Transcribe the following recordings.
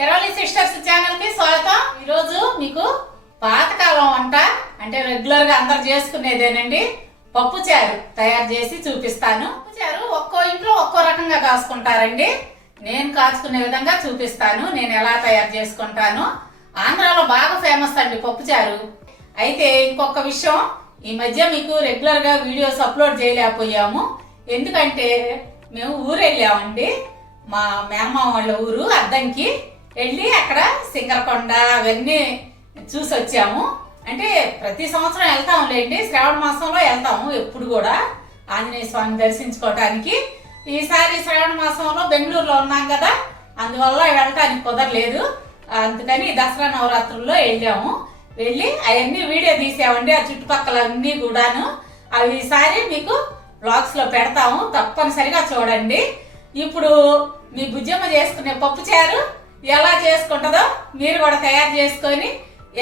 తెరవలి sisters ఛానల్కి స్వాగతం. ఈరోజు మీకు పాతకాలం వంట అంటే రెగ్యులర్గా అందరు చేసుకునేదేనండి. పప్పు చారు తయారు చేసి చూపిస్తాను. పప్పు చారు ఒక్కో ఇంట్లో ఒక్కో రకంగా కాసుకుంటారండి. నేను కాచుకునే విధంగా చూపిస్తాను. నేను ఎలా తయారు చేసుకుంటాను. ఆంధ్రాలో బాగా ఫేమస్ అండి పప్పు చారు. అయితే ఇంకొక విషయం ఈ మధ్య మీకు రెగ్యులర్గా వీడియోస్ అప్లోడ్ చేయలేకపోయాము. ఎందుకంటే మేము ఊరు వెళ్ళామండి మా మేమ్మ వాళ్ళ ఊరు అద్దంకి. వెళ్ళి అక్కడ సింగరకొండ అవన్నీ చూసి వచ్చాము. అంటే ప్రతి సంవత్సరం వెళ్తాం లేండి. శ్రావణ మాసంలో వెళ్తాము ఎప్పుడు కూడా. ఆంజనేయ స్వామిని దర్శించుకోవటానికి. ఈసారి శ్రావణ మాసంలో బెంగళూరులో ఉన్నాం కదా. అందువల్ల వెళ్ళటానికి కుదరలేదు. అందుకని దసరా నవరాత్రుల్లో వెళ్ళాము. వెళ్ళి అవన్నీ వీడియో తీసామండి. ఆ చుట్టుపక్కల అన్నీ కూడాను. అవి ఈసారి మీకు బ్లాగ్స్లో పెడతాము. తప్పనిసరిగా చూడండి. ఇప్పుడు మీ బుజ్జమ్మ చేసుకునే పప్పు చారు ఎలా చేసుకుంటుందో మీరు కూడా తయారు చేసుకొని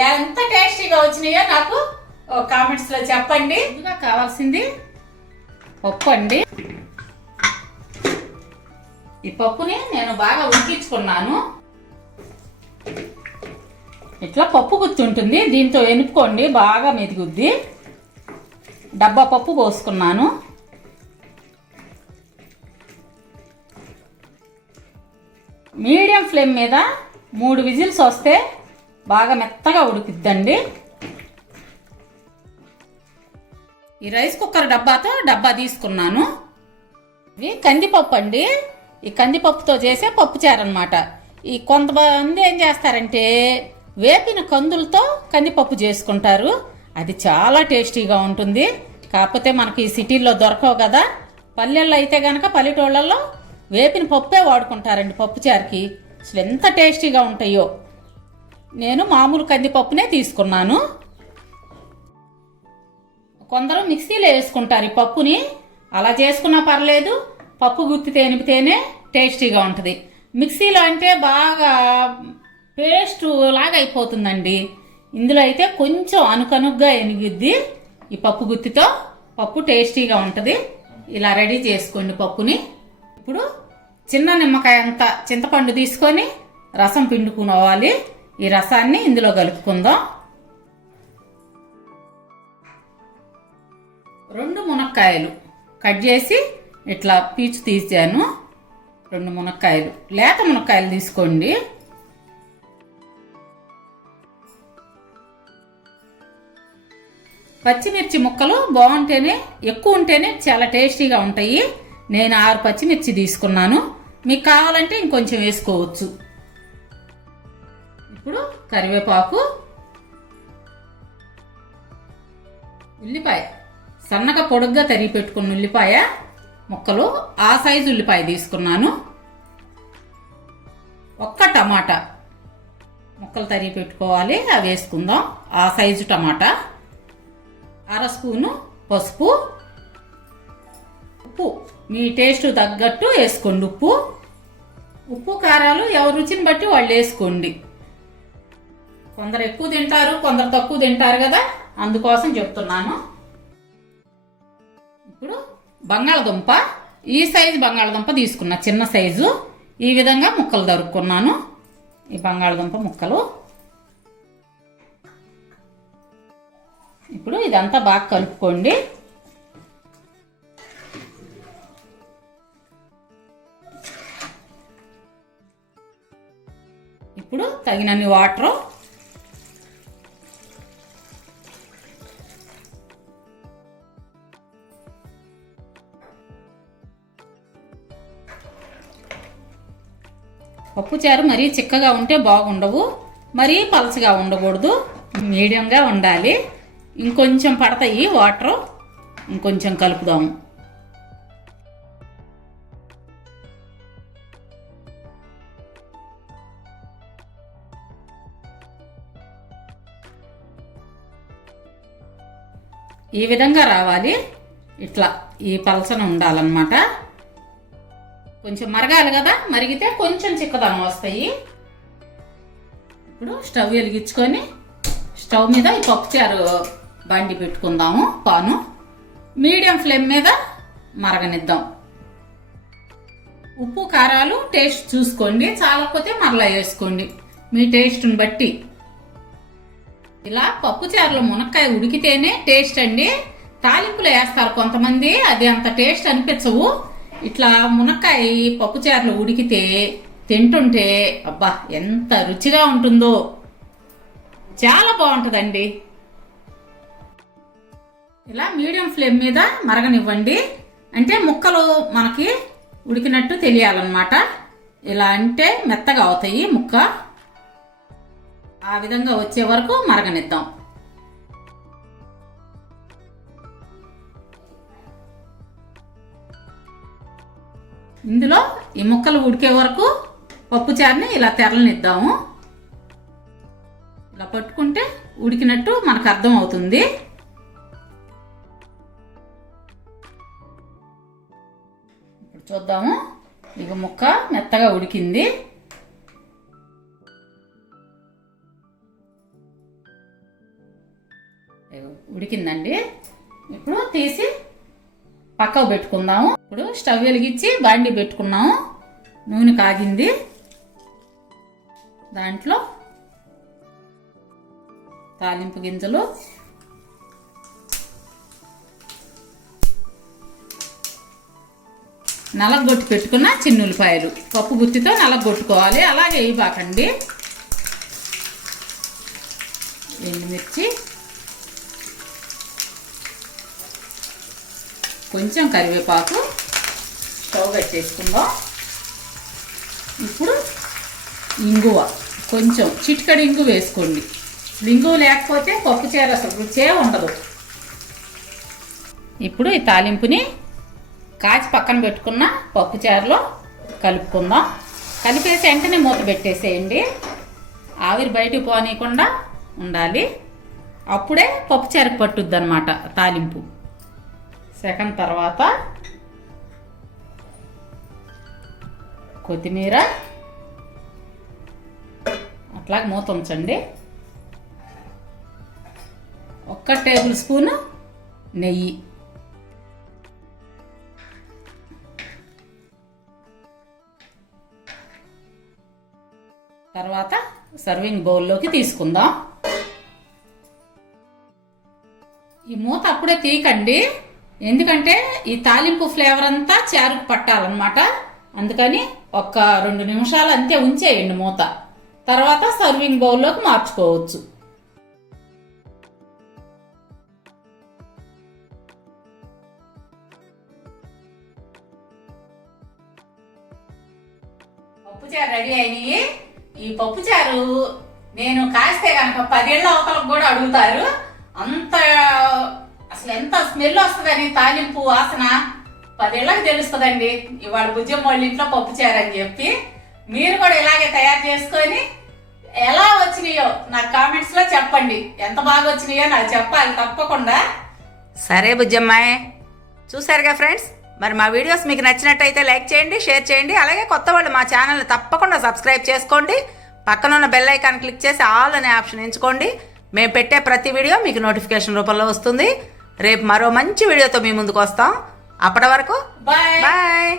ఎంత టేస్టీగా వచ్చినాయో నాకు కామెంట్స్లో చెప్పండి. ముందుగా కావాల్సింది పప్పు అండి. ఈ పప్పుని నేను బాగా ఉడికించుకున్నాను. ఇట్లా పప్పు గుర్తుంటుంది ఉంటుంది దీంతో ఎనుపుకోండి బాగా మెదుగుద్ది. డబ్బా పప్పు పోసుకున్నాను. మీడియం ఫ్లేమ్ మీద మూడు విజిల్స్ వస్తే బాగా మెత్తగా ఉడికిద్దండి. ఈ రైస్ కుక్కర్ డబ్బాతో డబ్బా తీసుకున్నాను. ఇవి కందిపప్పు అండి. ఈ కందిపప్పుతో చేసే పప్పుచారు అనమాట ఈ కొంతమంది ఏం చేస్తారంటే వేపిన కందులతో కందిపప్పు చేసుకుంటారు. అది చాలా టేస్టీగా ఉంటుంది. కాకపోతే మనకి ఈ సిటీల్లో దొరకవు కదా. పల్లెల్లో అయితే గనక పల్లెటూళ్ళల్లో వేపిన పప్పే వాడుకుంటారండి పప్పుచారుకి అసలు ఎంత టేస్టీగా ఉంటాయో. నేను మామూలు కందిపప్పునే తీసుకున్నాను. కొందరు మిక్సీలో వేసుకుంటారు ఈ పప్పుని. అలా చేసుకున్నా పర్లేదు పప్పు గుత్తి తేనిపితేనే టేస్టీగా ఉంటుంది. మిక్సీలో అంటే బాగా పేస్ట్ లాగా అయిపోతుందండి. ఇందులో అయితే కొంచెం అనుకనుగ్గా ఎనిగిద్ది ఈ పప్పు గుత్తితో. పప్పు టేస్టీగా ఉంటుంది. ఇలా రెడీ చేసుకోండి పప్పుని. ఇప్పుడు చిన్న నిమ్మకాయ అంత చింతపండు తీసుకొని రసం పిండుకునవ్వాలి ఈ రసాన్ని ఇందులో కలుపుకుందాం. రెండు మునక్కాయలు కట్ చేసి ఇట్లా పీచు తీసాను. రెండు మునక్కాయలు లేత మునక్కాయలు తీసుకోండి. పచ్చిమిర్చి ముక్కలు బాగుంటేనే ఎక్కువ ఉంటేనే చాలా టేస్టీగా ఉంటాయి. నేను ఆరు పచ్చిమిర్చి తీసుకున్నాను. మీకు కావాలంటే ఇంకొంచెం వేసుకోవచ్చు. ఇప్పుడు కరివేపాకు ఉల్లిపాయ. సన్నగా పొడుగ్గా తరిగి పెట్టుకున్న ఉల్లిపాయ ముక్కలు. ఆ సైజు ఉల్లిపాయ తీసుకున్నాను. ఒక్క టమాటా ముక్కలు తరిగి పెట్టుకోవాలి. అవి వేసుకుందాం. ఆ సైజు టమాటా. అర స్పూను పసుపు. ఉప్పు. మీ టేస్ట్ తగ్గట్టు వేసుకోండి ఉప్పు. ఉప్పు కారాలు ఎవరి రుచిని బట్టి వాళ్ళు వేసుకోండి. కొందరు ఎక్కువ తింటారు కొందరు తక్కువ తింటారు కదా? అందుకోసం చెప్తున్నాను. ఇప్పుడు బంగాళదుంప. ఈ సైజు బంగాళదుంప తీసుకున్న చిన్న సైజు. ఈ విధంగా ముక్కలు దొరుకున్నాను ఈ బంగాళదుంప ముక్కలు. ఇప్పుడు ఇదంతా బాగా కలుపుకోండి. తగినన్ని వాటర్. పప్పుచారు మరీ చిక్కగా ఉంటే బాగుండవు మరీ పలచగా ఉండకూడదు. మీడియంగా ఉండాలి. ఇంకొంచెం పడతాయి వాటర్. ఇంకొంచెం కలుపుదాము. ఈ విధంగా రావాలి. ఇట్లా ఈ పలసన ఉండాలన్నమాట. కొంచెం మరగాలి కదా మరిగితే కొంచెం చిక్కదనం వస్తాయి. ఇప్పుడు స్టవ్ వెలిగించుకొని స్టవ్ మీద ఈ పప్పుచారు బండి పెట్టుకుందాము పాను. మీడియం ఫ్లేమ్ మీద మరగనిద్దాం. ఉప్పు కారాలు టేస్ట్ చూసుకోండి. చాలకపోతే మరలా వేసుకోండి. మీ టేస్ట్ని బట్టి. ఇలా పప్పు చారులో మునక్కాయ ఉడికితేనే టేస్ట్ అండి. తాలింపులు వేస్తారు కొంతమంది అది అంత టేస్ట్ అనిపించవు. ఇట్లా మునక్కాయ పప్పు చారులో ఉడికితే తింటుంటే అబ్బా ఎంత రుచిగా ఉంటుందో. చాలా బాగుంటుందండి. ఇలా మీడియం ఫ్లేమ్ మీద మరగనివ్వండి. అంటే ముక్కలు మనకి ఉడికినట్టు తెలియాలన్నమాట. ఇలా అంటే మెత్తగా అవుతాయి ముక్క. ఆ విధంగా వచ్చే వరకు మరగనిద్దాం. ఇందులో ఈ ముక్కలు ఉడికే వరకు పప్పు చారుని ఇలా తెరలనిద్దాము. ఇలా పట్టుకుంటే ఉడికినట్టు మనకు అర్థం అవుతుంది ఇప్పుడు చూద్దాము. ఇక ముక్క మెత్తగా ఉడికింది. ఉడికిందండి. ఇప్పుడు తీసి పక్కకు పెట్టుకుందాము. ఇప్పుడు స్టవ్ వెలిగించి బాండి పెట్టుకున్నాము. నూనె కాగింది. దాంట్లో తాలింపు గింజలు. నలగొట్టి పెట్టుకున్న చిన్నులపాయలు పప్పు గుత్తితో నలగొట్టుకోవాలి. అలాగే వేయబాకండి. ఎండుమిర్చి. కొంచెం కరివేపాకు స్టవ్ పెట్టేసుకుందాం. ఇప్పుడు ఇంగువ. కొంచెం చిటికడి ఇంగు వేసుకోండి. ఇంగువ లేకపోతే పప్పు చీర అసలు రుచే ఉండదు. ఇప్పుడు ఈ తాలింపుని కాచి పక్కన పెట్టుకున్న పప్పు చారులో కలుపుకుందాం. కలిపేసి వెంటనే మూత పెట్టేసేయండి. ఆవిరి బయటకు పోనీయకుండా ఉండాలి. అప్పుడే పప్పు చారుకు పట్టుద్ది అనమాట తాలింపు. సెకండ్ తర్వాత కొత్తిమీర. అట్లాగే మూత ఉంచండి. ఒక్క టేబుల్ స్పూను నెయ్యి. తర్వాత సర్వింగ్ బౌల్లోకి తీసుకుందాం. ఈ మూత అప్పుడే తీయకండి. ఎందుకంటే ఈ తాలింపు ఫ్లేవర్ అంతా చారుకు పట్టాలన్నమాట. అందుకని ఒక రెండు నిమిషాలు అంతే ఉంచేయండి మూత. తర్వాత సర్వింగ్ బౌల్లోకి మార్చుకోవచ్చు. పప్పుచారు రెడీ అయినాయి. ఈ పప్పుచారు నేను కాస్తే కనుక పదేళ్ళ అవతలకు కూడా అడుగుతారు. అంత అసలు ఎంత స్మెల్ వస్తుందని తాలింపు వాసన? పదేళ్ళకి తెలుస్తుందండి. ఇవాళ భుజం వాళ్ళ ఇంట్లో పప్పు చేరని చెప్పి మీరు కూడా ఇలాగే తయారు చేసుకొని ఎలా వచ్చినాయో నాకు కామెంట్స్లో చెప్పండి. ఎంత బాగా వచ్చినాయో నాకు చెప్పాలి తప్పకుండా. సరే బుజ్జమ్మాయ్ చూసారుగా ఫ్రెండ్స్ మరి మా వీడియోస్ మీకు నచ్చినట్టయితే లైక్ చేయండి షేర్ చేయండి. అలాగే కొత్త వాళ్ళు మా ఛానల్ని తప్పకుండా సబ్స్క్రైబ్ చేసుకోండి. పక్కన ఉన్న బెల్ ఐకాన్ క్లిక్ చేసి ఆల్ అనే ఆప్షన్ ఎంచుకోండి. మేము పెట్టే ప్రతి వీడియో మీకు నోటిఫికేషన్ రూపంలో వస్తుంది. రేపు మరో మంచి వీడియోతో మీ ముందుకు వస్తాం. అప్పటి వరకు బాయ్ బాయ్